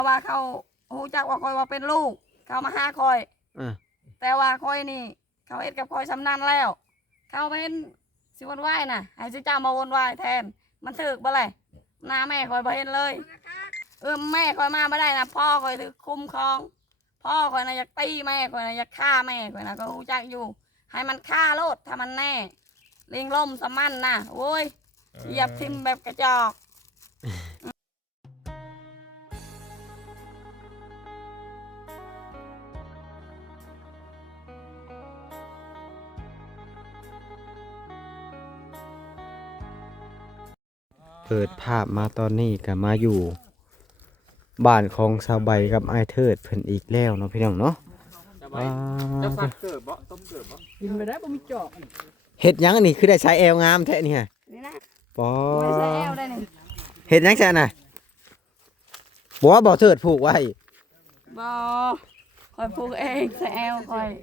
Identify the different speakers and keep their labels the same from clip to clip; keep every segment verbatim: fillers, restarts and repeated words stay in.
Speaker 1: ว่าเขาหูจักว่าคอยว่าเป็นลูกเขามาหาคอยแต่ว่าคอยนี่เขาเอ็ดกับคอยสำนันแล้วเขาเป็นสิวนไหวน่ะให้สิเจ้ามาวนไหวแทนมันถึกบ่เลยหน้าแม่คอยบ่เห็นเลยเออแม่คอยมาไม่ได้นะพ่อคอยถือคุ้มครองพ่อคอยนะอยากตีแม่คอยนะอยากฆ่าแม่คอยนะก็หูจักอยู่ให้มันฆ่าโลดถ้ามันแน่ลิงล่มสมันนะโว้ยเหยียบทิมแบบกระจอก
Speaker 2: เปิดภาพมาตอนนี้ก็มาอยู่บ้านของสาวใบกับไอเทิดเพิ่นอีกแล้วเนาะพี่น้องเนาะจะฟักเกิดบ่ต้มเกิดบ่กินไปได้บ่มีจอกเฮ็ดหยังอันนี้คือได้ใช้แอลงามแท้นี่ฮะนี่นะปอใช้แอลได้นี่เฮ็ดหยังแท้น่ะบ่ว่าบ่เทิดผูกไว้
Speaker 1: บ่คอยผูกเองใช้แอลคอย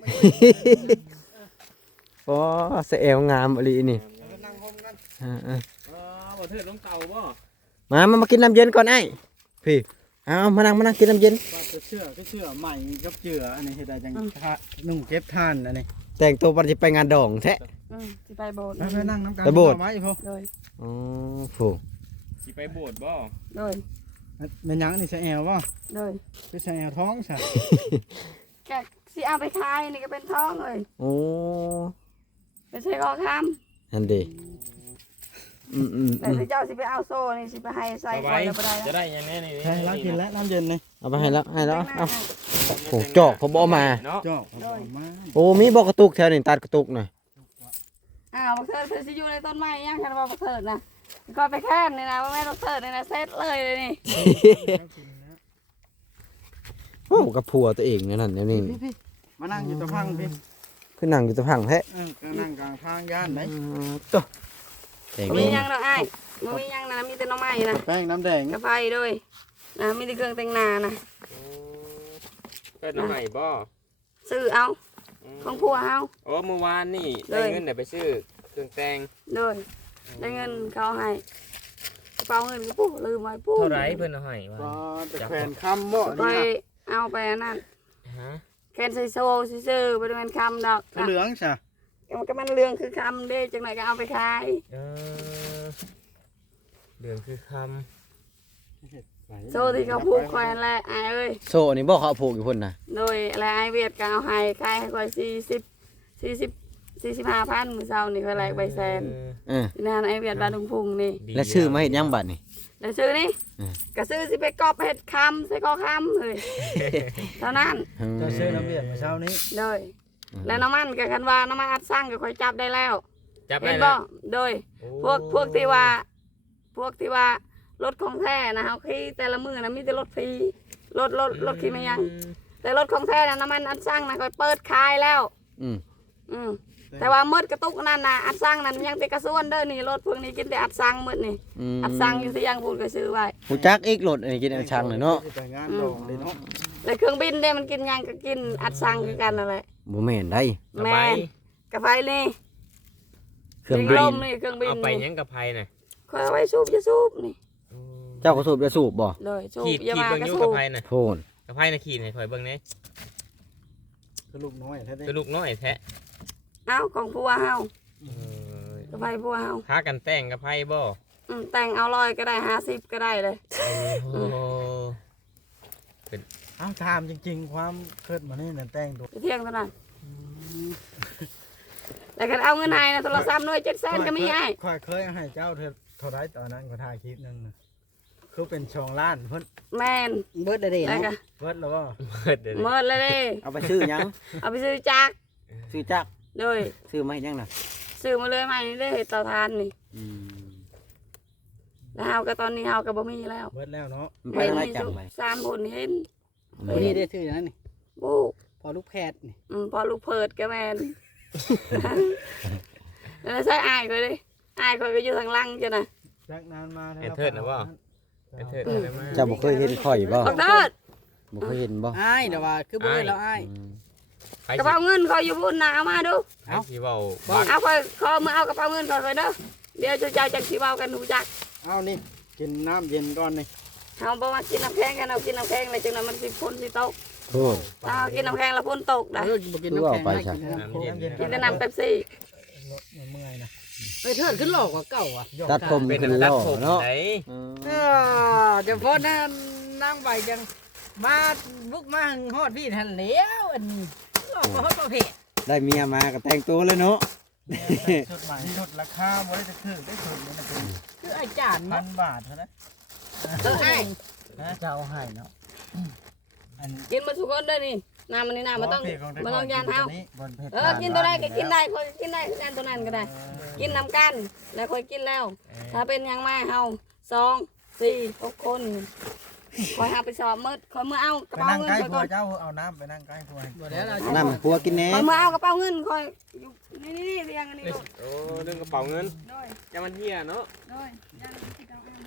Speaker 2: ปอใช้แอลงามอีหลีนี่อ่า
Speaker 3: บ่เถิดลงเตาบ่
Speaker 2: มามามากินน้ำเย็นก่อนไอ้พี่เอามานั่งมานั่งกินน้ำเย็น
Speaker 4: ก็เชื่อก็เชื่อใหม่กับเจืออันนี้เฮ็ดได้จังนุ่งเก็บท่านอันนี้
Speaker 2: แต่งตัววันจะไปงานดองแท้
Speaker 1: อืมสิไปโบสถ์
Speaker 4: ไปนั่งน้ำกัน
Speaker 2: ไปโบสถ์
Speaker 4: ไว้พ่อ
Speaker 1: เลย
Speaker 2: อ๋อโห
Speaker 3: สิไปโบสถ์บ่
Speaker 1: เลย
Speaker 4: เป็นหยังนี่ใช่แอลบ่
Speaker 1: เลย
Speaker 4: เป็นใช่แอลท้องใช่
Speaker 1: แกสิเอาไปขายนี่ก็เป็นท้องเลย
Speaker 2: โอ้
Speaker 1: เป็นใช่คอค
Speaker 2: ำอันดีอืมอืม
Speaker 1: แต่เจ้าสิไปเอาโซ่นี่สิไปให้ใส่คอยแล้วบ่ได้
Speaker 3: จะได้ยังแน่นี่
Speaker 4: ใช่แล้วกินแล้วน้ำเย็นนี่
Speaker 2: เอาไปให้แล้วให้แล้วเอาโอ้จอกเขาบอกมา
Speaker 4: จอกมา
Speaker 2: โอ้มีบอกกระตุกแถวนี้ตัดกระตุกหน่อย
Speaker 1: อ้าวบักเถิดเธอสิอยู่ในต้นไม้ยังคันว่าบักเถิดนะก็ไปแค่นี่นะว่าแม่บักเถิดนี่นะเซ็ตเลยเลยนี่
Speaker 2: โอ้กับผัวตัวเองนั่นนี่นี่
Speaker 4: มานั่งอยู่ตะพังพี่
Speaker 2: คือนั่งอยู่ตะพังแท้
Speaker 4: ก็นั่งกลางทางย่านไหน
Speaker 2: ตัว
Speaker 1: มียังดอกไอ้มียังนะมีแต่น้ำไม้นะ
Speaker 4: แป้งน้ำแดง
Speaker 1: กาแฟด้วยนะมีแต่เครื่องแต่งหน้านะ
Speaker 3: เป็นน้ำใหม่บ่
Speaker 1: ซื้อเอาของผัวเอา
Speaker 3: โอ้เมื่อวานนี่ได้เงินเดี๋ยวไปซื้อเครื่องแต่ง
Speaker 1: เลยได้เงินเขาให้กระเป๋าเงินก็ปุ๊บลืมไว้ปุ๊บ
Speaker 3: เท่าไรเพิ่นเอาให้
Speaker 4: ว่าจะแขวนคำบ่
Speaker 1: ไปเอาไปนั่นแขวนใส่โซ่ซื้อไปดูมันคำดอก
Speaker 4: เหลืองใช่
Speaker 1: มันก็มันเรื่องคือคำเด้จังไหนก็เอาไปขาย
Speaker 3: เรื่องคือค
Speaker 1: ำโซ่ที่เขาผูกคอยอะไรไอ้เอ้ย
Speaker 2: โซ่นี่บอกเขาผูกอยู่พุ่นนะ
Speaker 1: โดยอะไรไอ้เวียดก็เอาให้ขายให้คอยสี่สิบสี่สิบสี่สิบห้าพันมือเช้านี่คอยแลกใบแซนนี่นไอ้เวียดบ้านทุ่งพุงนี่
Speaker 2: แล้วชื่อมาเห็นยังบัดนี่
Speaker 1: แล้วซื้อนี่ก็ซื้อสิไปกอบเห็ดคำใส่กอคำเลยเท่านั้น
Speaker 4: จะซื้อน้ำเบียร์เมื่อเช้านี้
Speaker 1: เลยแล้วน้ำมันกับคันว่าน้ำมันอัดสร้างก็ค่อยจับได้แล้ว
Speaker 3: จับได้แล้ว
Speaker 1: โดยพวกพวกที่ว่าพวกที่ว่ารถของแท้นะเขาขี่แต่ละมือนะมีแต่รถฟรีรถรถรถขี่ไม่ยังแต่รถของแท้นะน้ำมันอัดสร้างนะค่อยเปิดขายแล้วอืมอืมแต่ว่ามืดกระตุกนั่นนะอัดสร้างนั่นยังแต่กระส่วนเด้อนี่รถพวกนี้กินแต่อัดสร้างมืดนี่อัดสร้างอยู่ที่ยังพูดก็ซื้อไว้
Speaker 2: หูจักอีกรถอันนี้กินอัดช่างเลยเนาะ
Speaker 1: แล้วเครื่องบินเนี่ยมันกินยังก็กินอัดสร้างคือกันนั่นแหละ
Speaker 2: บ่แม่นได้
Speaker 1: แม่กระไฟนี่
Speaker 2: เครื่องบิน
Speaker 1: นี่เครื่องบิน
Speaker 3: เอาไปยังกระไฟน่ะ
Speaker 1: คอยเอาไว้สูบจะสูบนี่
Speaker 2: เจ้าก็สูบจะสูบบ่
Speaker 1: เลยสูบ
Speaker 3: ขีดขีดเบิ่งยุกระไฟน่ะ
Speaker 2: โทน
Speaker 3: กระไฟน่ะขีดให้คอยเบิ่งนี่
Speaker 4: คือลูกน้อยแท้
Speaker 3: คือลูกน้อยแท้
Speaker 1: เอ้าของผัวเฮากระไฟผัวเฮา
Speaker 3: หากันแต่งกระไฟบ่
Speaker 1: อืมแต่งเอาร้อยก็ได้ห้าสิบก็ได้เลย
Speaker 3: โอ้
Speaker 4: เป็นอ้าวถามจริงๆความเคิดมานี่นั่นแต่งตัว
Speaker 1: เที่ยงเท่านั้นแต่กันเอาเงินให้นะโทรศัพท์หน่วยเจ็ดแสนก็มีให้
Speaker 4: ค่อยเคยให้เจ้าเธอเท่าไรตอนนั้นก็ถ่ายคลิปนึงคือเป็นช่องล้านเพิ่น
Speaker 1: แมน
Speaker 2: เบิร์ดได้
Speaker 4: เนาะเบิร์ดแล้วบ่
Speaker 3: เบิร์ด
Speaker 1: เบิร์ดเลยดิ
Speaker 2: เอาไปซื้อยัง
Speaker 1: เอาไปซื้อจัก
Speaker 2: ซื้อจัก
Speaker 1: เลย
Speaker 2: ซื้อมายังน่ะ
Speaker 1: ซื้อมาเลยใหม่ได้เต่าทานนี่แล้วเฮาก็ตอนนี้เฮาก็บ่มีแล้ว
Speaker 4: เบิร์ดแล้วเนาะ
Speaker 2: ไปไล่จังไป
Speaker 1: สามคนเห็น
Speaker 4: นี่ได้ซื้อนั่นนี่
Speaker 1: โอ้
Speaker 4: พอลูกแพทย์นี่
Speaker 1: อืมพอลูกเพิดก็แม่นแล้วใส่อายก็เลยอายก็อยู่ทางล่างจ้ะนะ
Speaker 4: จากนานมา
Speaker 3: เอ็ดเทิดนะบ่เอ็ดเทิดได้มา
Speaker 2: เจ้าบ่เคยเห็นข่อยบ่
Speaker 1: เทิด
Speaker 2: บ่เคยเห็นบ่
Speaker 4: อ้ายเดี๋ยวว่าคือบ่เห็นแล้วอ้าย
Speaker 1: กระเป๋าเงินเขาอยู่พุ่นนะเอามาดู
Speaker 3: เอาสิเว้า
Speaker 1: เอาไปขอมือเอากระเป๋าเงินก่อนไปเด้อเดี๋ยวจะจ่ายจากสิเว้ากันหูจัก
Speaker 4: เอานี่กินน้ำเย็นก่อนนี่
Speaker 1: เฮาบ่ว่ากินน้ำแข็งกันเอากินน้ำแข็งเลยจังนั้นมันสิพ่นสิตก
Speaker 2: โอ้
Speaker 1: ถ้าเอากินน้ำแข็งแล้วพ่นตกได้
Speaker 5: เออบ่กินน้ำแข็งให้กินน้ำ
Speaker 3: น้ำเย็น
Speaker 1: กินแต่น้ำเป๊ปซี่
Speaker 4: เมื่อยนะ
Speaker 5: ไปเถิดขึ้นหลอกกว่าเก่าอ่ะ
Speaker 2: ตัดผม
Speaker 3: เป็น
Speaker 2: ขึ้น
Speaker 3: ตัด
Speaker 2: ล่อ
Speaker 3: ผม
Speaker 2: เนาะ
Speaker 3: ไหน
Speaker 2: เอ
Speaker 5: เอ
Speaker 2: อ
Speaker 5: อเดี๋ยวพอนั่นนั่งไปจังมาบุกมาฮอดพี่ทันแล้วอันหลอกก็ฮอดประเภท
Speaker 2: ได้เมียมาก็แต่งตัวเลยเนาะ
Speaker 4: ชุดใหม่ชุดราคาบ่ได้จะถึงได้ชุดนี้นะเป็น
Speaker 5: คืออาจารย์
Speaker 4: พั
Speaker 5: เนาะ
Speaker 4: นบาทเท่านั้น
Speaker 5: เออให้
Speaker 4: เจ้าให้เนาะอัน
Speaker 1: กินมาทุกคนเด้อนี่น้ำมันนี่น้ำมันต้องมันต้องยานเฮา
Speaker 4: บนเพชร
Speaker 1: เออกินตัวใดก็กินได้คอยกินได้คือกันตัวนั้นก็ได้ กินน้ำกันแล้วคอยกินแล้ว ถ้าเป็นหยังมาเฮาสองสี่หกคนคอยหาไปสอบมืดคอยมือเอากระ
Speaker 4: ไป
Speaker 1: เป๋า
Speaker 4: นั่ง
Speaker 1: เงิน
Speaker 4: ใกล้
Speaker 1: คอย
Speaker 4: พั
Speaker 1: ก่
Speaker 4: ว
Speaker 1: อน
Speaker 4: เจ้าเอาน้ำไปนั่งใกล้พัว
Speaker 5: บ่แล้วเรา
Speaker 2: น้ำพัวกินแหน่
Speaker 1: คอยมือเอากระเป๋าเงินคอยอยู่นี่นี่นี่เรียงอันนี้ลูก
Speaker 3: โอ้เรื่องกระเป๋าเงิน
Speaker 1: ด้วย
Speaker 3: จะมันเหี้ยเนาะ
Speaker 1: ด้วยยันที่กระเป๋าเงิน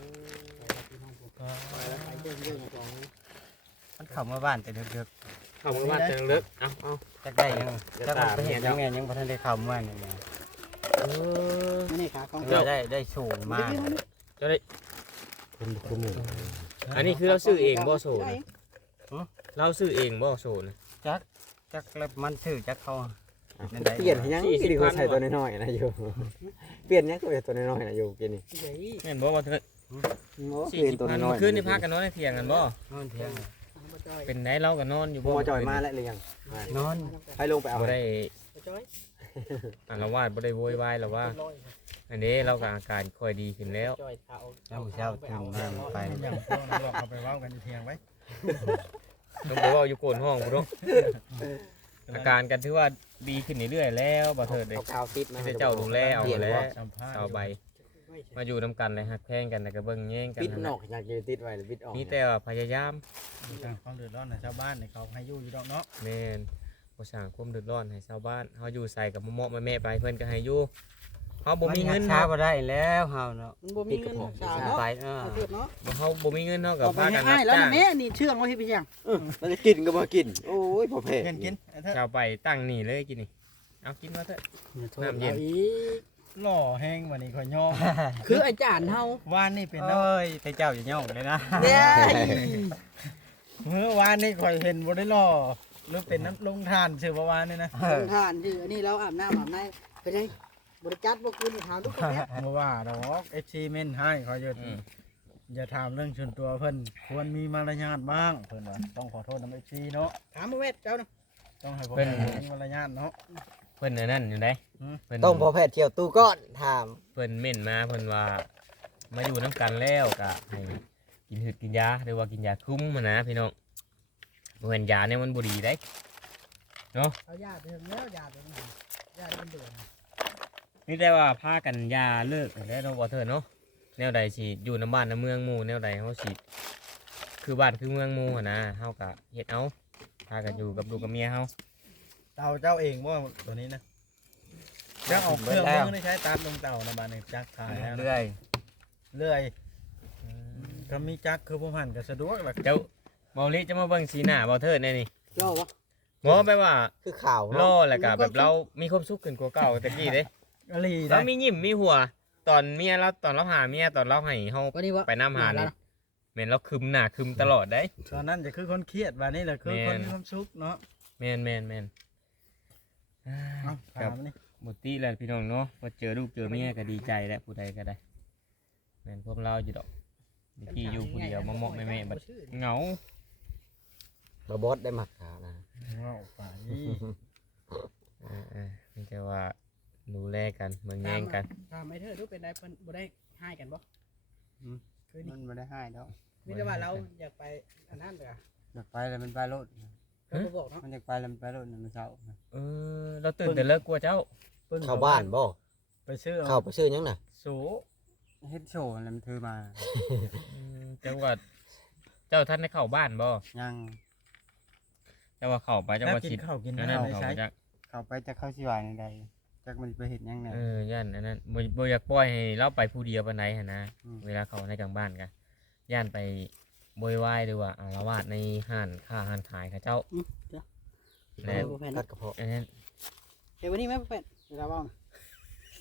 Speaker 6: มันเข้ามาบ้านแต่ดึก
Speaker 3: เข้ามาบ้านจะเลิกเอาเอา
Speaker 6: ๆจักได้ยังจักมันไปเห็นยังไงยังบ่ทันได้เข้ามาเนี่ย
Speaker 3: เออ
Speaker 5: นี่ขาของ
Speaker 6: เจ้าได้ได้สูงมาก
Speaker 2: คนคุม
Speaker 3: อันนี้คือเราซื้อเองบ่โซนะเราซื้อเองบ่โซนะ
Speaker 6: จักจักแล้วมันถือจักเขา
Speaker 2: เปลี่ยนให้ยังสิดีกว่าใส่ตัวน้อยๆนะอยู่เปลี่ยนยังก็เป็นตัวน้อยๆนะอยู่กินนี่
Speaker 3: แม่นบ่ว่าเถิด
Speaker 2: โอ้
Speaker 3: สี่
Speaker 2: เปลี่ยน
Speaker 3: สิบ
Speaker 2: ตัว
Speaker 3: พัน
Speaker 2: น้อย
Speaker 3: เมื่อคืนนี่พักกันนอนในเถียงกันบ่
Speaker 6: นอนเที่ยง
Speaker 3: เป็นไหนเราก็นอนอยู่
Speaker 2: พ
Speaker 3: บ่
Speaker 2: อจอยมาแล้วหรือยัง
Speaker 6: นอน
Speaker 2: ให้ลงไปเอา
Speaker 3: บ่ได้อันละวาดบ่ได้โวยวายหรอกว่า อันนี้เราก็อาการค่อยดีขึ้นแล้ว
Speaker 6: เช้าเช้าตื่นมาไป
Speaker 4: อย่างพวกเราเอาไปเว้ากันเทียงไว้
Speaker 3: ต้องบอกว่าอยู่โกนห้องพุ่นเนาะอาการกันถือว่าดีขึ้นเรื่อยๆแล้วบ่เถิดเด้
Speaker 2: เอากาวติดมา
Speaker 3: ไม่ได้เจ้าดูแลเอาแล้ว
Speaker 4: สัมภาษณ์
Speaker 3: เอาใบมาอยู่นำกันเลยฮักแพงกันแล้วก็เบิ่งแย่งกัน
Speaker 2: ปิด
Speaker 3: นั่น
Speaker 2: น
Speaker 3: แห
Speaker 2: อ
Speaker 3: ละ
Speaker 2: กอยากจะติดไว้หรือปิดออก
Speaker 3: มีแต่ว่าพยายาม
Speaker 4: ทางความเดือดร้อนในชาวบ้านในเขาให้อยู่อยู่ดอกเนาะ
Speaker 3: แม่นบ่สร้างความเดือดร้อนให้ชาวบ้านเฮาอยู่ใส่กับเหมาะๆแม่ๆไปเพิ่นก็ให้อยู่เฮาบ่มีเงิน
Speaker 6: ช้า
Speaker 3: เนาะ
Speaker 6: บ่ได้แล้วเฮาเนาะ
Speaker 5: มันบ่มีเงินสาวเนาะ
Speaker 6: ไปเออ
Speaker 5: เอาเถิดเนาะ
Speaker 3: บ่เฮาบ่มีเงินเฮาก็
Speaker 5: เอาไป
Speaker 3: พา
Speaker 5: ให้
Speaker 3: กัน
Speaker 5: อ้า
Speaker 3: รั
Speaker 5: ย
Speaker 3: บ
Speaker 5: แล้ว
Speaker 3: จ้า
Speaker 5: นะ
Speaker 3: ง
Speaker 5: แม่นี่เชื่องไว้ให้เป็นหยัง
Speaker 2: มันจะกินก็มากิน โอ้ยพอแพ้
Speaker 4: เงินกิน
Speaker 3: ชาวไปตั้งนี่เลยกินนี่เอากินมาเถอะ น้ำเย็น
Speaker 5: อาอีก
Speaker 4: หล่อแห้งวันนี้ข่อยย่อ
Speaker 5: คืออาจารย์เฮา
Speaker 4: วานนี่เป็นน้
Speaker 6: เอ้ยแต่เจ้าอย่าย่องเลยนะ
Speaker 5: เนี่ย
Speaker 4: ำเมื่อวานนี่ข่อยเห็นบ่ได้หล่อหรือเป็นน้ำลงทานชื่อว่าวานนี่นะ
Speaker 5: ลงทานชื่ออันนี้เราอาบน้ำอาบในไปได้บริการบ่คืนนี่ถามทุกคนเนี่ย
Speaker 4: เมื่อว่าดอกเอฟซีเมนให้เขาจะ
Speaker 3: อืม
Speaker 4: อย่าถามเรื่องส่วนตัวเพิ่นควรมีมารยาทบ้างเพิ่นว่าต้องขอโทษน้ำเอฟซีเนาะ
Speaker 5: ถามมาเวทเจ้านะ
Speaker 4: ต้องให้พวก
Speaker 3: เพิ่น
Speaker 4: เรามีมารยาทเนาะ
Speaker 3: เพิ่นอันนั้นอยู่ได
Speaker 4: อืม
Speaker 3: เพิ่น
Speaker 2: ต้องพอแพทย์เที่ยวตู้ก้อนถาม
Speaker 3: เพิ่นเม่นมาเพิ่นว่ามาอยู่น้ำกันแล้วก็ให้กินหืดกินยาหรือว่ากินยาคุ้มมานะพี่น้องบ่แม่นยาเนี่ยมันบ่ดีได้
Speaker 5: เอาญาติถึงแล้วญาติถึงญาติเป็นเดือน
Speaker 3: นี่แต่ว่าพากันยาเลิกแล้วเนาะบ่เถิดเนาะแนวใดสิอยู่น้ำบ้านน้ำเมืองหมู่แนวใดเฮาสิคือบ้านคือเมืองหมู่หั่นนะเฮาก็เฮ็ดเอาพากันอยู่กับลูกกับเมียเฮา
Speaker 4: เต่าเจ้าเองว่าตัวนี้นะเจ้าเออกเครื่องมือนี่ใช้ตัดลงเต่านะบ้านนี้จักขายแล้วนะ
Speaker 6: เรื่อย
Speaker 4: เรื่อยก็มีจักคือผมหันก็สะดวกแหละ
Speaker 3: เจ้าเบาลิจะมาเบิ่งสีหน้าบ่เถิดแน่นี่
Speaker 5: เล่าวะ
Speaker 3: บ่แปลว่า
Speaker 2: คือข่าว
Speaker 3: รอ
Speaker 2: เนาะ
Speaker 3: แล้วก็แบบเรามีความสุขขึ้นกว่าเก่าแต่กี้เด้
Speaker 4: อลี
Speaker 3: เรา
Speaker 4: ได้
Speaker 3: มียิ้มมีหัว ตอนเมียเราตอนเราหาเมียตอนเราให้เฮา
Speaker 5: วันนี้วะ
Speaker 3: ไปน้ำหานี่แม่นเราคึมหน้าคึมตลอดได้
Speaker 4: ตอนนั้นจะคือคนเครียดบ้านนี้แหละคือคน
Speaker 3: แม่น
Speaker 4: มีความสุขเนาะ
Speaker 3: แม่นแม่นแม่น
Speaker 4: เอา
Speaker 3: ครั
Speaker 4: ถา
Speaker 3: บ
Speaker 4: มนี่
Speaker 3: หมดที่แล้วพี่น้องเนาะพอเจอลูกเจอเมียก็ดีใจแล้วผู้ใดก็ได้แม่นพวกเราอยู่ดอกเมื่อกี้อยู่ผู้เดียวมาเหมาะแม่ๆบัดเหงา
Speaker 2: บาบอสได้หมักขาวนะ
Speaker 4: ว้าวป่านี่
Speaker 3: อ่าๆนี่แต่ว่าดูแลกันเมืองแย่งกัน
Speaker 5: ถามไอ้เธอรู้เป็นได้เพิ่นบ่ได้ให้กันบ่คือนี่
Speaker 6: มันบ่ได้ให้ดอก
Speaker 5: มีแต่ว่าเราอยากไปอันนั้นเด้อ
Speaker 6: อยากไปแล้วมันไปรถ
Speaker 5: เราบ่บอกเนาะ
Speaker 6: มันอยากไปแล้วมันไปรถนั่นมันเช้า
Speaker 3: เออเราตื่นแต่เลิกกลัวเจ้า
Speaker 4: พิ่ง
Speaker 2: เข้าบ้านบ่
Speaker 4: ไปซื้อ
Speaker 2: เข้าไปซื้อยังน่ะ
Speaker 4: สู
Speaker 6: เฮ็ดโชว์แล้วมันถือมา
Speaker 3: อืมจังหวัดเจ้าท่านได้เข้าบ้านบ่
Speaker 6: ยัง
Speaker 3: เจ้าว่าเข้าไปเจ้า
Speaker 4: แล้ว
Speaker 3: ว่า
Speaker 4: กิน
Speaker 3: คิด
Speaker 4: ข้าวกิน
Speaker 3: อันนั้น
Speaker 4: น้ำใน
Speaker 3: เข้า
Speaker 4: ใช้
Speaker 3: ไปจัก
Speaker 6: เข้าไปจะเข้าสิว่าในใดจักมันไปเฮ็ดหยังแน่
Speaker 3: เออย่านอันนั้นบ่บ่อยากปล่อยให้เราไปผู้เดียวปานใดหั่นนะ
Speaker 6: อืม
Speaker 3: เวลาเข้าในกลางบ้านกันย่านไปโวยวายหรือว่าอาละวาดในห้านค้าห้านขายเขาเจ้า
Speaker 5: แล้
Speaker 3: แล้ว
Speaker 5: บ่แฟน
Speaker 2: กัดกระเพาะ
Speaker 3: อันนั้น
Speaker 5: เฮ้ยวันนี้แม่บ่แฟนเวลาเว้านะ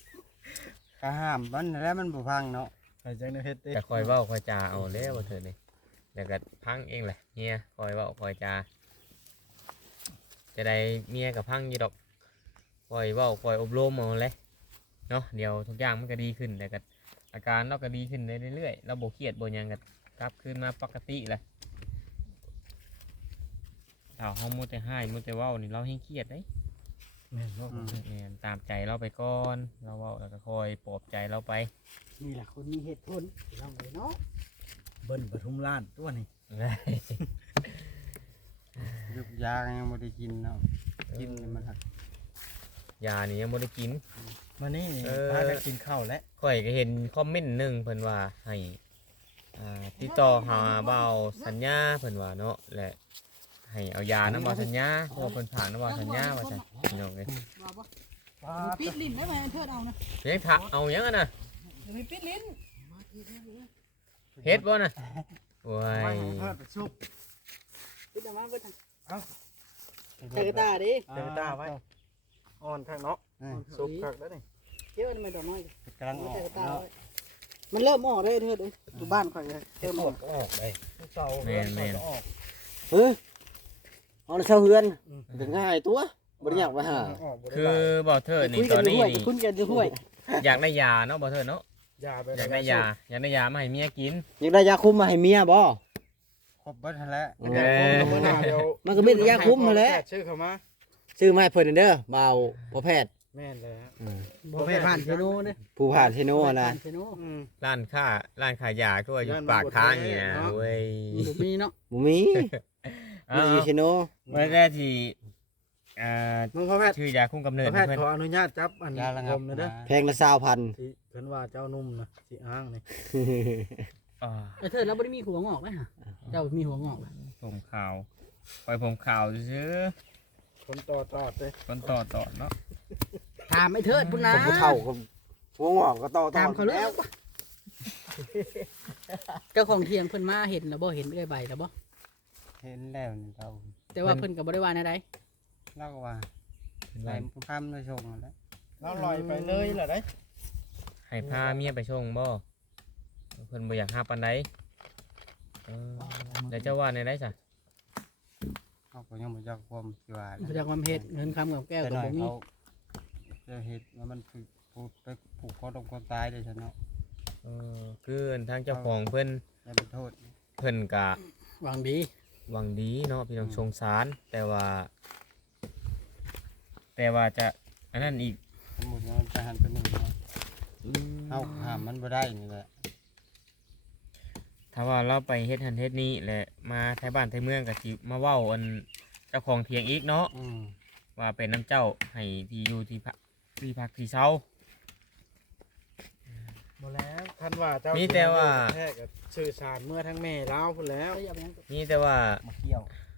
Speaker 6: ก็ห้ามมันแล้วมันบ่ฟังเนาะ
Speaker 4: ไปจังในเฮ็ดเด้
Speaker 3: แต่คอยเว้าคอยจาเอาแล้วว่าเถิดนี่แล้วก็พังเองแหละเมียคอยเว้าคอยจาจะได้เมียกับพังอยู่ดอกคอยเว้าคอยอบรมเอาเลยเนาะเดี๋ยวทุกอย่างมันก็ดีขึ้นแต่ก็อาการเราก็ดีขึ้นเรื่อยๆเราบ่เครียดบ่หยังก็กลับคืนมาปกติแหละถ้าเฮามัวแต่ให้มัวแต่เว้านี่เราให้เครียดเด้
Speaker 4: แม่นบ่
Speaker 3: แม่นตามใจเราไปก่อนเราเว้าแล้วก็คอยปลอบใจเราไป
Speaker 5: นี่แหละคนมีเหตุผลลองเลยเนาะ
Speaker 4: เบิ้ลปทุมราชตัวนี้
Speaker 6: ยุกยายังบ่ได้กินเนาะกินนี่มันหัก
Speaker 3: ยานี่ยังบ่ได้กิน
Speaker 4: มานี่
Speaker 3: เออ
Speaker 4: พากันกินข้าวแล้ว
Speaker 3: ข่อยก็เห็นคอมเมนต์หนึงเพิ่นว่าให้อ่าติดต่อหาเบาสัญญาเพิ่นว่าเนาะและให้เอายานำเบาสัญญาเพราะว่าเพิ่นผ่านนำเบาสัญญาว่าซั่นพี่น้องเอ้ย
Speaker 5: ว่าบ่ปิดลิ้นได้ไหมเทิดเอานะ
Speaker 3: ยังถะเอาหยังอะน่ะ
Speaker 5: เดี๋ยวไปปิดลิ้น
Speaker 3: เฮ็ดบ่น่ะโอ้ย
Speaker 6: เพิ่นไปซุป
Speaker 5: ปิดออกมาเบิดทาง
Speaker 4: เอ้า
Speaker 5: เจอตาดิ
Speaker 4: เจอตาไว้อ่อนข้างเนาะสุกคักแล้วนี่
Speaker 5: เดี๋ยวมันไม่ดอกน้อย
Speaker 6: กำลังออ
Speaker 5: เจ
Speaker 6: ก
Speaker 5: อตา
Speaker 6: เนาะ
Speaker 5: ไว้มันเริ่มออกได้เทิดเอ้ยอยู่บ้านข่อยเลย
Speaker 4: เฮ็
Speaker 5: เริ่
Speaker 4: ด
Speaker 5: ม
Speaker 4: ห
Speaker 5: อ
Speaker 4: ม
Speaker 5: อ
Speaker 4: ด
Speaker 5: ก
Speaker 4: ออกได้เสา
Speaker 3: แม่นแม่น
Speaker 4: ออก
Speaker 2: เฮ้ยเอาเช่าเฮือนก็ง่ายตัวบ่ได้อยากไปหา
Speaker 4: ออกบ่ได้
Speaker 3: คือเบาเทิดนี่
Speaker 5: คุย
Speaker 3: ต
Speaker 5: กั
Speaker 3: อน น
Speaker 5: อยู่
Speaker 3: นี้
Speaker 5: ห้วย
Speaker 3: นี่
Speaker 5: คุยกันอยู่ห้วย
Speaker 3: อยากได้ยาเนาะเบาเทิดเนาะ
Speaker 4: ยาไป
Speaker 3: อยากได้ยาอยากได้ยามาให้เมียกิน
Speaker 2: อยากได้ยาคุมมาให้เมียบ่
Speaker 6: ครบเบิดหั่นแหล้ว
Speaker 2: โอ้
Speaker 3: เออ
Speaker 4: เมื่อหน้าเดี๋ยว
Speaker 2: มันก็มีแต่ยาคุมนั่นแหละ
Speaker 4: ชื่อเขามา
Speaker 2: ซื้อมาให้เพิ่นเด้อเบาบ่แพทย์
Speaker 4: แม่นเลยฮะ
Speaker 2: อืม
Speaker 5: บ่ไปผ่านเชโน่เนี่ย
Speaker 2: ผู้ผ่านเทโนนะ
Speaker 5: ผ่านเชโน่
Speaker 4: อืม
Speaker 3: ร้านค้าร้านขายยาก็ว่าอยู่
Speaker 4: ร้าน
Speaker 3: ปากทางนี่นะ
Speaker 4: เนาะ
Speaker 3: เว้ย
Speaker 5: บ่มีเนาะ
Speaker 2: บ่มี
Speaker 3: เอา
Speaker 2: มีเทโน
Speaker 3: เมื่อแรกที่อ่า
Speaker 4: มึงพ่อแพทย์
Speaker 3: ชื่อยาคุมกำเนิด
Speaker 4: พ่อแพทย์
Speaker 3: เพื่อน
Speaker 4: ขออนุญาตจับอัน
Speaker 6: ยาระงับ
Speaker 4: ผมหนะเด้อ
Speaker 2: แพงละสามพัน
Speaker 4: ที่เพิ่นว่าเจ้านุ่มนะสิอ้างนี่
Speaker 3: อ่า
Speaker 5: ไอ้เทิดแล้วบ่ได้มีหัวงอกนะฮะเจ้ามีหัวงอกเหรอ
Speaker 3: ผมข่าวปล่อยผมข่าวซื้อ
Speaker 4: คนต่อตอดเลย
Speaker 3: คนต่อต่อเนาะ
Speaker 5: ถามไอ้เทิดพุ่นนะ
Speaker 2: ผมผู้เฒ่าก็หัวงอกก็ต่อต่
Speaker 5: ตา
Speaker 2: อ
Speaker 5: มเขาเลย
Speaker 2: แล้ว
Speaker 5: เจ้าของเทียงเพิ่นมาเห็นแล้วบ่เห็นเอ้อยใบแล้วบ่
Speaker 6: เห็นแล้วนี่เรา
Speaker 5: แต่ว่าเพิ่นก็บ่ได้ว่าแนวใด
Speaker 6: เราก็ว่า
Speaker 3: เป็น
Speaker 6: ไห
Speaker 3: ไร
Speaker 6: ลผู้ค้ำได้ชงแล้ว
Speaker 4: เราลอยไปเลยเหรอได้
Speaker 3: ให้พาเมียไปชงบ่เพิ่นบ่อยากหาปานใดเออแล้วเจ้าว่าในไดจ้ะ
Speaker 6: เขาก็ยังบ่จักความสิว่า
Speaker 5: บ่จากความเฮ็ดเงินคำกับแก้ว
Speaker 6: แต่
Speaker 5: ก็
Speaker 6: หน่อย
Speaker 5: บ่มี
Speaker 6: เขาจะเฮ็ดว่ามันคือผูกไปผูกคอตรงคนตายได้ซั่นเนาะ
Speaker 3: เออคือทางเจ้าของเพิ่น
Speaker 6: อย่าไปโทษ
Speaker 3: เพิ่นก็
Speaker 5: หวังดี
Speaker 3: หวังดีเนาะพี่น้องสงสารแต่ว่า แต่ว่าจะอันนั้นอีก
Speaker 6: สมมุติว่ามันไปหันไปนี่เนาะเฮาห้ามมันบ่ได้นี่แหละ
Speaker 3: ถ้าว่าเราไปเฮ็ดหันเฮ็ดนี้แหละมาไทยบ้านไทยเมืองก็สิมาเว้าอันเจ้าของเถียงอีกเนาะ
Speaker 6: อืม
Speaker 3: ว่าเป็นน้ำเจ้าให้ที่อยู่ที่พักที่พักที่เช่า
Speaker 4: หมดแล้วท่านว่าเจ้า
Speaker 3: มีแต่ว่า
Speaker 4: แท้กับสื่อสารเมื่อทั้งแม่เราพุ่นแล้ว
Speaker 5: เอ้ยเอาไปยัง
Speaker 3: นี่แต่ว่า
Speaker 6: มาเกี่ยว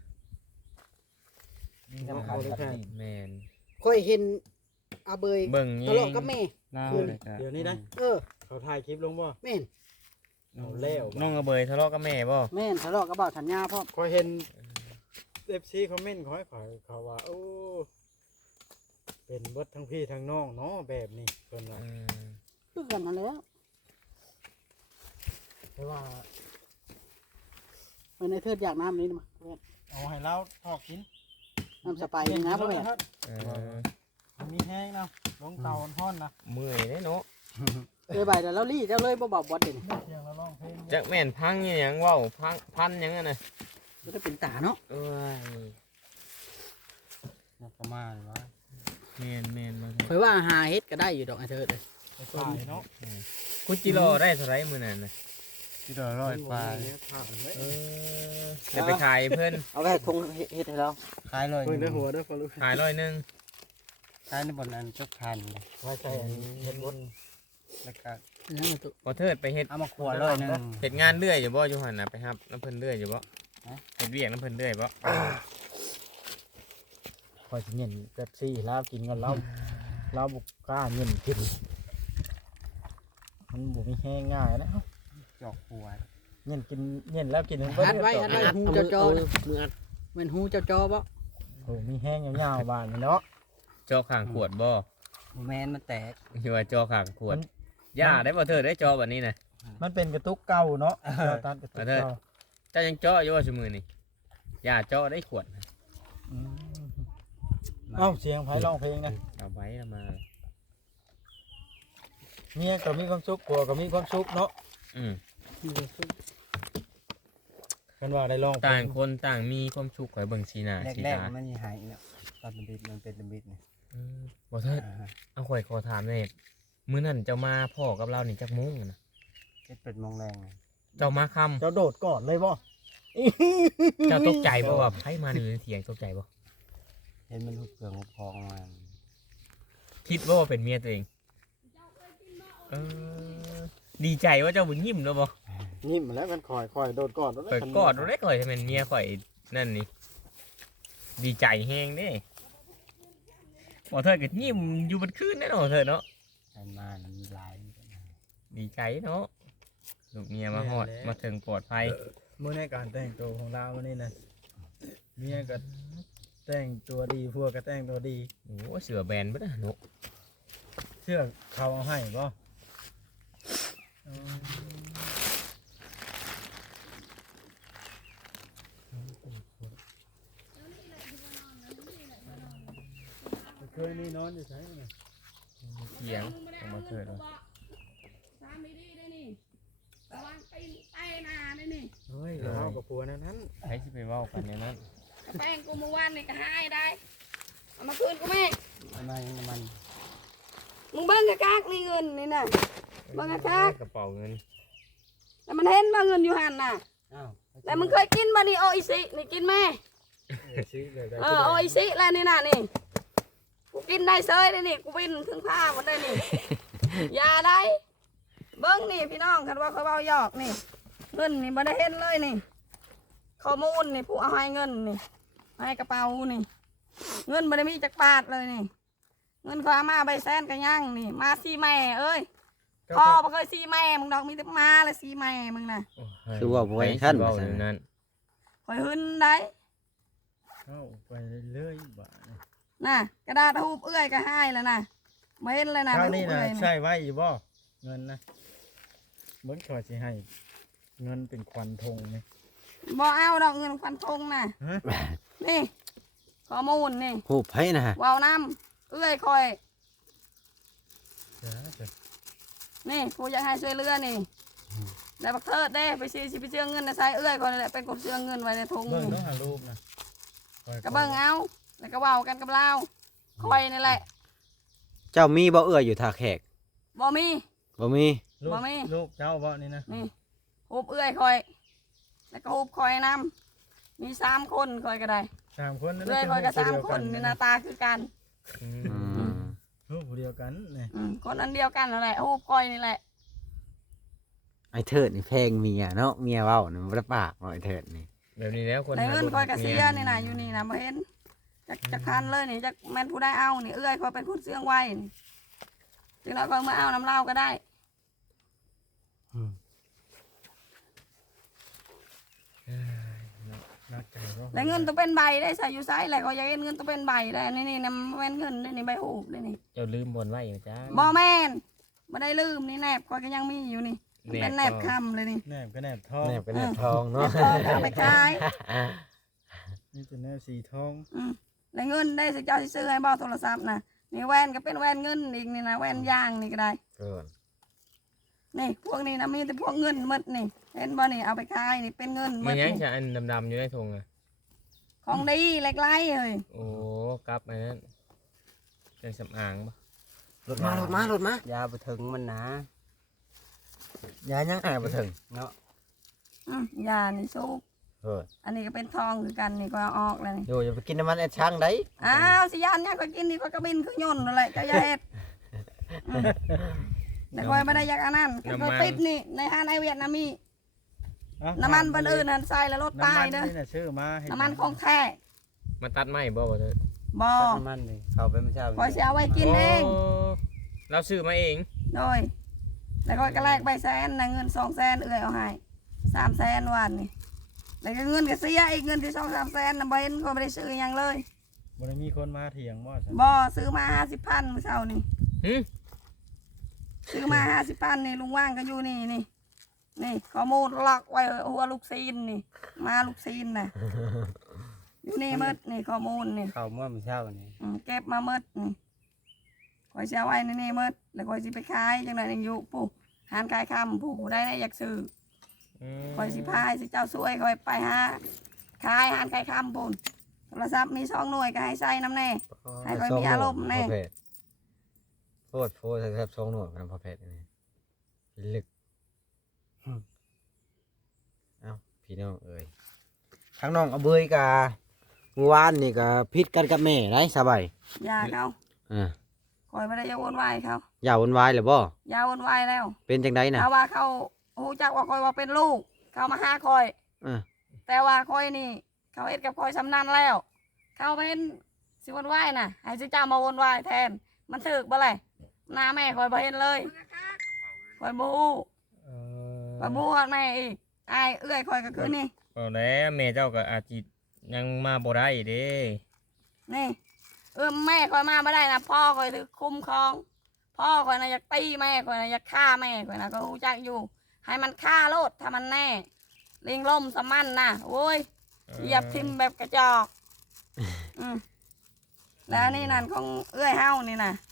Speaker 4: ดีสำคัญเลยแท้
Speaker 3: แมน
Speaker 5: ค่อยเห็นอาเบย
Speaker 3: เบิ่ง
Speaker 5: ทะ
Speaker 3: ยิ
Speaker 5: เลาะ
Speaker 3: ง
Speaker 5: กับแม่
Speaker 6: เล่าเลยก็
Speaker 4: เดี๋ยวนี้ได้
Speaker 5: เออ
Speaker 4: เขาถ่ายคลิปลงบ่
Speaker 5: แม่น
Speaker 4: เอาแล้ว
Speaker 3: น้องกระเบยทะเลาะกับแม่บ่
Speaker 5: แม่นทะเลาะกับบ่าวสัญญาพ่อม
Speaker 4: คอยเห็น เอฟซีคอมเมนต์ขอให้ขอยเขาว่าโอ้เป็นเบิดทั้งพี่ทั้งน้องเนาะแบบนี้เพิ่นว่า
Speaker 3: อืม
Speaker 5: คือกันนั่นแหล้ว
Speaker 4: แต่ว่า
Speaker 5: เพิ่นไอ้เทิดอยากน้ำนี้มา
Speaker 4: เอาให้เราทอกกิน
Speaker 5: น้ำสไปนี่นะพ่อแม่
Speaker 3: เออ
Speaker 4: มันมีแห้งนะลงเตาห้อนนะ
Speaker 3: เมื่อยเด้เนาะ
Speaker 5: เอ้ยใบเดี๋ยวเราลี่เจ้าเลยบ่เบาบอดเด่น
Speaker 4: เสียงเราร้องเพลง
Speaker 3: จักแม่นพังอหยังเว้าพังพันหยังอะน่ะ
Speaker 5: จะได้เป็นตาเนาะ
Speaker 3: เอ้ย
Speaker 6: มันก็มาเลยวะ
Speaker 3: แม่นแม่นบ่
Speaker 5: ข่อยว่าหาเฮ็ดก็ได้อยู่ดอกไอ้เทิดเอ้ย
Speaker 4: ไปถ่ายเนาะ
Speaker 3: คุจิโร่ได้เท่าไหร่มื้อนั้นน่ะ
Speaker 6: ที่ดอยร้อยปลาย
Speaker 4: ถ่ายไว้
Speaker 3: เออจะไปขายเพิ่น
Speaker 2: เอาไปให้คงเฮ็ดให้เรา
Speaker 6: ขายร้อยห
Speaker 4: เพิ่งได้
Speaker 6: นึ่ง
Speaker 4: หัวได้อฟอลูก
Speaker 3: ขายร้อยหนึง
Speaker 6: ขายในบนนั้นจกพันเลย
Speaker 4: ไว้ใส่อันเห็นบน
Speaker 6: แล้วก็
Speaker 5: นั่นน่ะตุ
Speaker 3: บ่เทิดไปเฮ็ด
Speaker 6: เอามาขวดร้อยหนึ่ง
Speaker 3: เฮ็ดงานเรื่อยอยู่บ่อยู่หั่นน่ะไปรับน้ำเพิ่นเรื่อยอยู่บ่เฮ็ดเวียกน้ำเพิ่นเรื่อยบ่
Speaker 4: คอยสิเงินเป๊ปซี่แล้วกินกันแล้วเราบุกกล้าเงินกินมันบุมีแห้งง่ายนะ
Speaker 6: จอกหัว
Speaker 4: เงินกินเงินแล้วกินทั้ง
Speaker 5: อัดไว้อัดไว้หูเจ้าจอ
Speaker 2: มืออัด
Speaker 5: แม่นหูเจ้าจอบ่
Speaker 4: โอ้มีแห้งยาวๆบานเนาะ
Speaker 3: จอข้างขวดบ่
Speaker 6: แมนมันแตก
Speaker 3: ที่ว่าจอข้างขวดย่าได้บ่เทิดได้จอแบบนี้น่ะ
Speaker 4: มันเป็นกระตุกเก่าเนาะเราตัดกระตุก
Speaker 3: เอาเถอะ
Speaker 4: เก่า
Speaker 3: เจ้ายังเจาะอยู่ว่าซุมื้อนี่อย่าเจาะได้ขวดนะ
Speaker 4: อืมเอ้าเสียงไผร้องเพลงนะ
Speaker 3: เอาไว้เอามา
Speaker 4: เมียก็มีความสุขผัวก็มีความสุขเนาะ
Speaker 3: อืม
Speaker 4: กันว่าได้ร้องเพล
Speaker 3: ต่างคนต่างมีความสุขข่อยเบิ่งสีหน้าสี
Speaker 6: แรก
Speaker 3: ตา
Speaker 6: ๆมันสิหายเนี่ยตอนมันบิดมันเป็นบิดเนี่ย
Speaker 3: อืมบ่เทิด
Speaker 6: อ่าฮะ
Speaker 3: เอาข่อยขอถามหน่อยมื้อนั้นเจ้ามาพ่อกับเรานี่จักโมงนะ
Speaker 6: เจ็ดเป็นโมงแรงเลย
Speaker 3: เจ้ามาค่ำ
Speaker 4: เจ้าโดดก่อนเลยบ่
Speaker 3: เจ้าตกใจบ่ว่าไผมาอยู่ในเถียงตกใจบ่
Speaker 6: เห็นมันหุบเกลืองหุบพองมา
Speaker 3: คิดว่าเป็นเมียตัวเองเออดีใจว่าเจ้าบุญยิ้มแล้วบ่
Speaker 4: นิ่มแล้วมันคอยคอยโดดก่อน
Speaker 3: ข่อยกอดเราได้ข่อยให้มันเมียข่อยนั่นนี่ดีใจแฮงเด้บ่เธอก็ยิ้มอยู่บนคืนแน่นอนเธอเนาะ
Speaker 6: ใส่มามันลาย
Speaker 3: ดีใจเนาะลูกเมียมาฮอดมาถึงปลอดภัย
Speaker 4: มื้อในการแต่งตัวของเราวันนี้นะเมียก็แต่งตัวดีพวกก็แต่งตัวดี
Speaker 3: โอ้เสือแบนบ่ได้เนาะ
Speaker 4: เสื้อเขาเอาให้บ่อืมเคยนี่นอนอยู่ไสน่ะ
Speaker 3: เถียงของบ่เธอเนาะ
Speaker 1: สามีดีได้นี่ระวังตีนไตหนาได้นี่
Speaker 4: เฮ้ยเรากับผัวนั้นนั้น
Speaker 3: ไผสิไปเว้ากันในนั้น
Speaker 1: กระแป้งกูเมื่อวานนี่ก็หายได้เอามาคืนกูแม่
Speaker 6: มันมันมัน
Speaker 1: มึงเบิ้งกะกากนี่เงินนี่น่ะเบิ้งกะกาก
Speaker 3: กระเป๋าเงิน
Speaker 1: แต่มันเห็นว่าเงินอยู่หันน่ะ
Speaker 6: อ้าว
Speaker 1: แต่มึงเคยกินบ่นี่โออิซินี่กินไหม
Speaker 4: เออสิเลยได้
Speaker 1: เออโออิซิแล้วนี่น่ะนี่กูกินได้เซยได้นี่กูบินถึงผ้าหมดได้นี่ อย่าได้เบิ้งนี่พี่น้องคันว่าเขาเบาหยอกนี่เงินนี่บ่ได้เห็นเลยนี่ข้อมูลนี่ผู้เอาให้เงินนี่ให้กระเป๋านี่ เงินบ่ได้มีจักบาทเลยนี่ เงินเขาเอามาใบแสนกันยังนี่ มาซีแม่เอ้ยพ่อบ่เคยซีแม่มึงดอกมีแต่มาเลยซีแม่มึงน่ะ
Speaker 2: คือว่าบ่ให้ท่าน
Speaker 3: เว้า
Speaker 2: ว่าซั่น
Speaker 3: อยู่นั่น
Speaker 1: ข่อยหึนได้
Speaker 4: เข้าไปเรื่อยๆบ่าด
Speaker 1: น่ะกระดาษรูปเอื้อยก็ให้แล้วน่ะบ่เห็นเลยนะ
Speaker 4: คราว
Speaker 1: รู
Speaker 4: นี้
Speaker 1: ป
Speaker 4: นะ
Speaker 1: เอื้อย
Speaker 4: ใช่
Speaker 1: นี่
Speaker 4: ไว้อีบ่เงินนะเบิ้งขอสิให้ เงินเป็นควันธงนี่
Speaker 1: บ่เอาดอกเงินควันธงน่ะ
Speaker 4: ฮะ
Speaker 1: นี่ข้อมูลนี่
Speaker 2: ฮู้ไผนะฮะ
Speaker 1: เว้าน้ำเอื้อยคอย
Speaker 4: เดี๋ยวเดี๋ยว
Speaker 1: นี่ผู้อยากให้ช่วยเหลือนี่แล้วบักเทิดเด้ไปซื้อสิไปเชื่อเงินในใส่เอื้อยคนนี่แหละเป็นคนเชื่อเงินไว้ในถุง
Speaker 4: เบิ้ง
Speaker 1: นี่
Speaker 4: ต้องหารูปนะคอย
Speaker 1: ก็เบิ่งเอาแล้วก็เว้ากันกับเราคอยนี่แหละ
Speaker 2: เจ้ามีบ่เอื้ออยู่ท่าแขก
Speaker 1: บ่มี
Speaker 2: บ่มี
Speaker 4: รูป
Speaker 1: บ่มี
Speaker 4: รูปเจ้าบ่นี่นะ
Speaker 1: นี่ฮูบเอื้อยคอย แล้วก็ฮูบคอยนำมีสามคนคอยก็ได้
Speaker 4: สามคนนั่น
Speaker 1: เอื้อยคอยก็สามคนนี่หน้าตาคือกัน
Speaker 3: อื
Speaker 2: อื
Speaker 3: ม
Speaker 2: ม
Speaker 4: รูปเดียวกันนี่
Speaker 1: อืมคนอันเดียวกันนั่นแหละฮูบคอยนี่แหละ
Speaker 2: ไอ้เทิดนี่แพงเมียเนาะเมียเว้านี่บ่ได้ปากเนาะไอ้เทิดนี่
Speaker 3: แบบนี้แล้วคน
Speaker 1: ในเงิน
Speaker 3: หา
Speaker 1: คอยกับ
Speaker 3: ลู
Speaker 1: เสียนี่นะอยู่นี่นะบ่เห็นจักจักพันเลยนี่จักแม่นผู้ได้เอานี่เอื้อยคอยเป็นคนเสื่องไว้นี่จึงเราคอยมาเอาน้ำเหล้าก็ได้
Speaker 4: น่าใจบ่
Speaker 1: แล้วเงินต้องเป็นใบได้ใส่อยู่ไซส์อะไรก็อยากเห็นเงินต้องเป็นใบได้นี่นี่นำแม่นเงินนี่นี่ใบหูบนี่นี่
Speaker 3: เจ้าลืมบนไว้อยู่จ้า
Speaker 1: บ่แม่นบ่ได้ลืมนี่แนบคอยก็ยังมีอยู่นี่มันเป็นแนบคำเลยนี่
Speaker 4: แนบก็แนบทอง
Speaker 2: แนบเป็นแนบทอง
Speaker 1: แน
Speaker 2: เนาะ
Speaker 1: บทองเอาไปขาย
Speaker 4: นี่จะแนบสีทอง
Speaker 1: อืมแล้วเงินได้สิเจ้าสิซื้อให้บ่โทรศัพท์นะนี่แว่นก็เป็นแว่นเงินอีกนี่นะแว่นยางนี่ก็ได้
Speaker 2: เออ
Speaker 1: นี่พวกนี้นะมีแต่พวกเงินหมดนี่เห็นบ่นี่เอาไปขายนี่เป็นเงินหม
Speaker 3: มัน
Speaker 1: ด
Speaker 3: ยัง
Speaker 1: นี่
Speaker 3: จะอันดำๆอยู่ในธงอ่ะ
Speaker 1: ของดีเล็กไรเฮ้ย
Speaker 3: โอ้กลับอันนั้นเครื่องสำอางปะ
Speaker 2: รถมารถมารถมาย
Speaker 6: าไปถึงมันหนา
Speaker 2: ยายังอ่านบ่ถึง
Speaker 6: เนาะ
Speaker 1: อืมยานี่ซุป
Speaker 2: เออ
Speaker 1: อันนี้ก็เป็นทองคือกันนี่ก็เอาออกแล้วนี่
Speaker 2: อยู่อย่าไปกินน้ำมันไอ้ช่างได้
Speaker 1: อ้าวสิยานเนี่ยก็กินนี่ก็กระบินคือยนต์นั่นแหละเจ้าอย่าเฮ็ดอืมแต่คอยไม่ได้อยากอันนั้นก็ติดนี่ในห้างไอเวียดนามี
Speaker 4: อ่ะ
Speaker 1: น้ำมันบนอื่นนั่นใส่แล้วรถ
Speaker 4: น้ำ
Speaker 1: ตาย
Speaker 4: มัน
Speaker 1: เด้อ
Speaker 4: นี่น่ะซื้อมาให้
Speaker 1: น้ำมันของแท้
Speaker 3: มาตัดไม้บ่บ่เธอ
Speaker 1: บ่
Speaker 6: ตัดน้ำมันเลยเข้าไปเมื่อเช้า
Speaker 1: คอยสิเอาไว้กินเอง
Speaker 3: โเราซื้อมาเอง
Speaker 1: โดยแล้วก็กระแลกใบแสนนะเงินสองแสนเอื้อยเอาให้สามแสนวันนี่แล้วก็เงินก็เสียอีกเงินที่สองสามแสนนะบ่เห็นก็ไม่ได้ซื้อหยังเลย
Speaker 4: บ่ได้มีคนมาเถียงบ่ซั่น
Speaker 1: บ่ซื้อมาห้าสิบพันเมื่อเช้านี่
Speaker 3: หึ
Speaker 1: ซื้อมาห้าสิบพันนี่ลุงว่างก็อยู่นี่นี่นี่ข้อมูลล็อกไว้หัวลูกซีนนี่มาลูกซีนน่ะอยู่นี่มืดนี่ข้อมูลนี่
Speaker 6: เข้าเมื่อเช้านี่
Speaker 1: อืมเก็บมามืดนี่คอยเสียไว้ในนี่มืดแล้วคอยสิไปขายจังไดยังอยู่ปู่หานขายคำปู่ได้ได้อยากซื้อ
Speaker 3: อืม
Speaker 1: คอยสิพายสิเจ้าสวยคอยไปหาขายหานขายคำปู่โทรศัพท์มีสองหน่วยก็ให้ใส่น้ำแน่ ให้ค่อยมีอารมณ์แน่
Speaker 2: พอเพจโพดโพดแทบสองหน่วยกันพอเพจนี่ลึกเอ้าพี่น้องเอ้ยทั้งน้องเอาเบยกาเมื่อวานนี่ก็พิษกันกับแม่ไรสบาย
Speaker 1: ยาเขา
Speaker 2: อ่า
Speaker 1: คอยไม่ได้อยาวนวายเขา
Speaker 2: อย่าวุ่นวายเลยบ่
Speaker 1: อยาวนวายแล้ว
Speaker 2: เป็นจังไดน่ะ
Speaker 1: แต่ว่าเขาหูจักว่าคอยว่าเป็นลูก เขามาหาคอย
Speaker 2: อ่า
Speaker 1: แต่ว่าคอยนี่ เขาเอ็ดกับคอยสำนันแล้ว เขาเป็นสิวนวายน่ะให้สิเจ้ามาวนวายแทน มันถึกบ่เลยหน้าแม่คอยบ่เห็นเลยคอยบูคอยบูฮอดแม่อีกไอ้ายเอื้อยคอยก็คือนี่
Speaker 3: เอาแล้วแม่เจ้าก็อาจสิยังมาบ่ได้เด้
Speaker 1: นี่เออแม่คอยมาไม่ได้นะพ่อคอยถือคุ้มครอง พ่อคอยนะอยากตีแม่คอยนะอยากฆ่าแม่คอยนะก็รู้จักอยู่ ให้มันฆ่าโลดถ้ามันแน่ลิงล่มสมันนะโว้ยเหยียบทิมแบบกระจอกอืมแล้วนี่นั่นของเอื้อยเฮานี่นะ